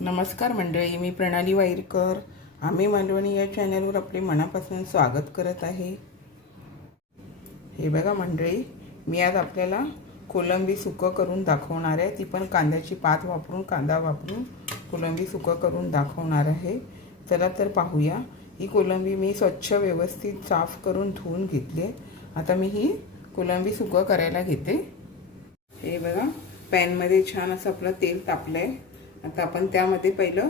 नमस्कार मंडळी मी प्रणाली वाईरकर. आम्ही मालवणी या चॅनलवर आपले मनापासून स्वागत करत आहे. हे बघा मंडळी मी आज आपल्याला कोलंबी सुकं करून दाखवणार आहे. ती पण कांद्याची पात वापरून कांदा वापरून कोलंबी सुकं करून दाखवणार आहे. चला तर पाहूया. ही कोलंबी मी स्वच्छ व्यवस्थित साफ करून धुवून घेतली आहे. आता मी ही कोलंबी सुकं करायला घेते. हे बघा पॅनमध्ये छान असं आपलं तेल तापलं आहे आता आपण त्यामध्ये पहिलं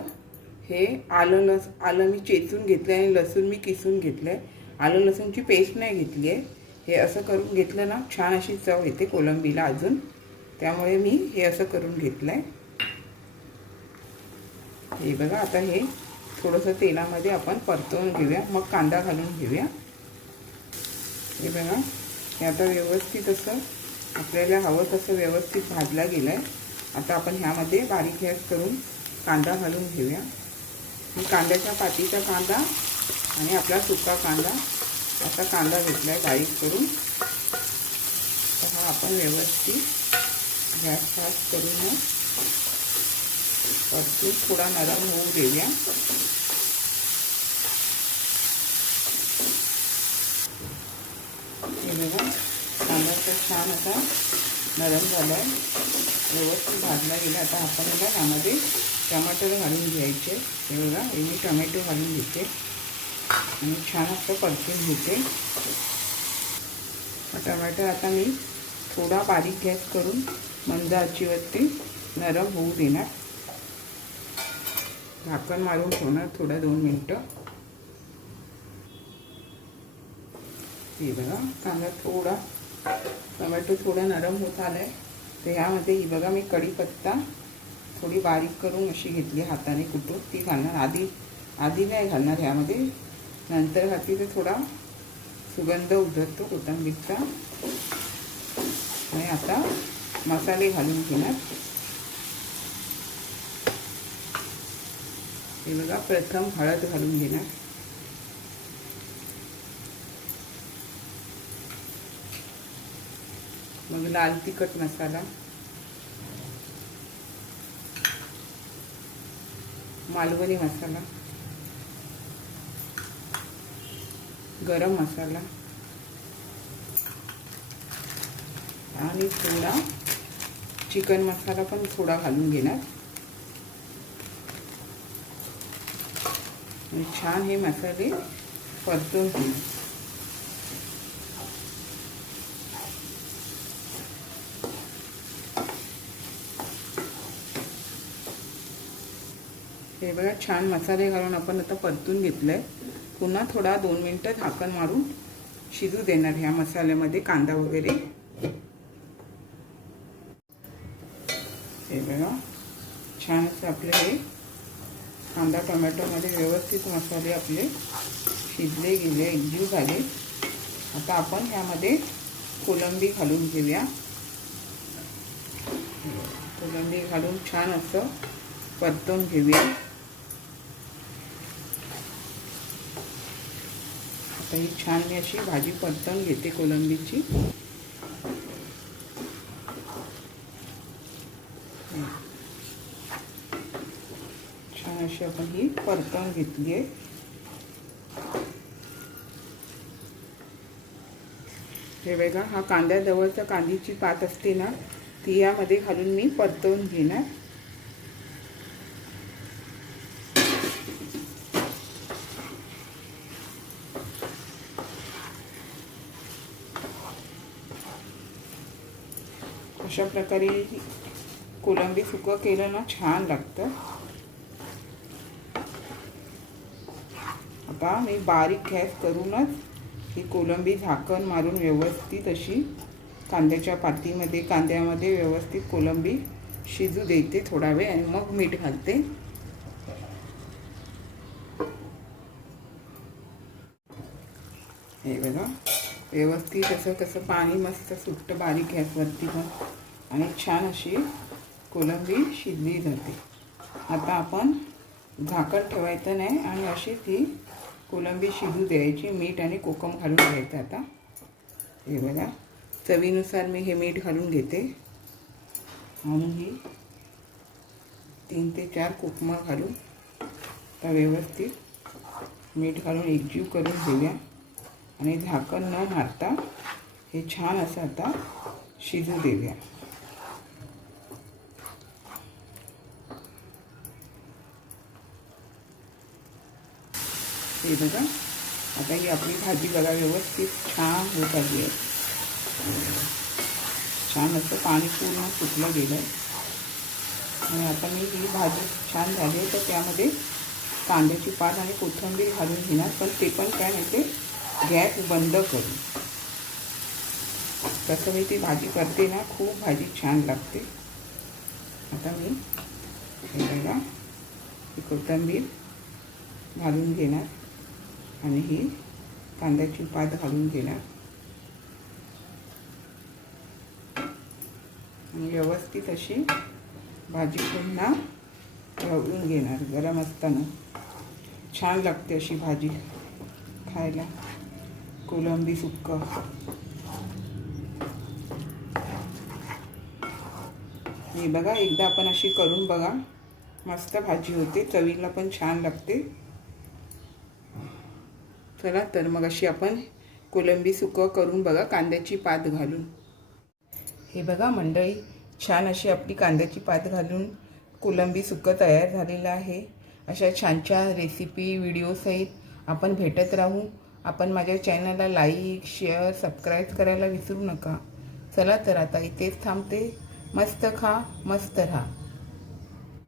हे आलं लस आलं मी चेचून घेतलं आहे आणि लसूण मी किसून घेतलं आहे आलं लसूणची पेस्ट नाही घेतली आहे हे असं करून घेतलं ना छान अशी चव येते कोलंबीला अजून. त्यामुळे मी हे असं करून घेतलं आहे हे बघा आता हे थोडंसं तेलामध्ये आपण परतवून घेऊया. मग कांदा घालून घेऊया. हे बघा हे आता व्यवस्थित असं आपल्याला हवं तसं व्यवस्थित भाजला गेलं आहे आता आपण ह्यामध्ये बारीक गॅस करून कांदा घालून घेऊया. कांद्याच्या पातीचा कांदा आणि आपला सुका कांदा असा कांदा घेतला आहे बारीक करून. तर हा आपण व्यवस्थित गॅस फास्ट करून परतून थोडा नरम होऊ देऊया. हे बघा कांदा तर छान असा नरम झाला. आहे व्यवस्थित भाजला गेला. आता आपण याला यामध्ये टमाटर घालून घ्यायचे. हे बघा हे मी टमॅटो घालून घेते. आणि छान असं परतून घेते. टमॅटो आता मी थोडा बारीक गॅस करून मंद आचीवरती नरम होऊ देणार. झाकण मारून ठेवणार थोडा दोन मिनटं. हे बघा कांदा थोडा टमॅटो थोडं नरम होत आलं आहे तर ह्यामध्ये ही बघा मी कढीपत्ता थोडी बारीक करून अशी घेतली हाताने कुठून. ती घालणार आधी आधी नाही घालणार ह्यामध्ये. नंतर घातली तर थोडा सुगंध उधरतो कोथंबीरचा. आणि आता मसाले घालून घेणार. हे बघा प्रथम हळद घालून घेणार. मग लाल तिखट मसाला. मालवणी मसाला. गरम मसाला. आणि थोडा चिकन मसाला पण थोडा घालून घेणार. छान हे मसाले परतून घेणार. हे बघा छान मसाले घालून आपण आता परतून घेतलं आहे पुन्हा थोडा दोन मिनटं झाकण मारून शिजू देणार ह्या मसाल्यामध्ये कांदा वगैरे. हे बघा छान असं आपले हे कांदा टोमॅटोमध्ये व्यवस्थित मसाले आपले शिजले गेले एकजीव झाले. आता आपण ह्यामध्ये कोलंबी घालून घेऊया. कोलंबी घालून छान असं परतून घेऊया. आता ही छान मी अशी भाजी परतून घेते कोलंबीची. छान अशी आपण ही परतून घेतली आहे हे बघा हा कांद्या जवळचा कांदीची पात असते ना ती यामध्ये घालून मी परतवून घेणार. अशा प्रकारे कोलंबी सुकं केलं ना छान लागतं. आता मी बारीक गॅस करूनच ही कोलंबी झाकण मारून व्यवस्थित अशी कांद्याच्या पातीमध्ये कांद्यामध्ये व्यवस्थित कोलंबी शिजू देते थोडा वेळ आणि मग मीठ घालते. हे बघा व्यवस्थित असं कसं पाणी मस्त सुट्टं बारीक गॅसवरती पण आणि छान अशी कोलंबी शिजली जाते. आता आपण झाकण ठेवायचं नाही आणि अशी ती कोलंबी शिजू द्यायची. मीठ आणि कोकम घालून घ्यायचं आता. हे बघा चवीनुसार मी हे मीठ घालून घेते. आणि ही तीन ते चार कोकमा घालून त्या व्यवस्थित मीठ घालून एकजीव करून घेऊया. आणि झाकण न मारता हे छान असं आता शिजू देऊया. हे बघा. आता ही आपली भाजी बघा व्यवस्थित छान होत आली आहे. छान असं पाणी पूर्ण सुटलं गेलं आहे आणि आता मी ही भाजी छान झाली आहे तर त्यामध्ये कांद्याची पात आणि कोथिंबीर घालून घेणार. पण ते पण काय माहिती गॅस बंद करून तसं मी ती भाजी करते ना खूप भाजी छान लागते. आता मी बघा कोथिंबीर घालून घेणार. आणि ही कांद्याची पात घालून घेणार. आणि व्यवस्थित अशी भाजी पुन्हा ढवळून घेणार गरम असताना. छान लागते अशी भाजी खायला. कोलंबी सुक्क. हे बघा एकदा आपण अशी करून बघा. मस्त भाजी होते चवीला पण छान लागते. चला तर मग अशी आपण कोलंबी सुकं करून बघा कांद्याची पात घालून. हे बघा मंडळी छान अशी आपली कांद्याची पात घालून कोलंबी सुकं तयार झालेलं आहे. अशा छान छान रेसिपी व्हिडिओसहित आपण भेटत राहू. आपण माझ्या चॅनलला लाईक शेअर सबस्क्राईब करायला विसरू नका. चला तर आता इथेच थांबते. मस्त खा मस्त राहा.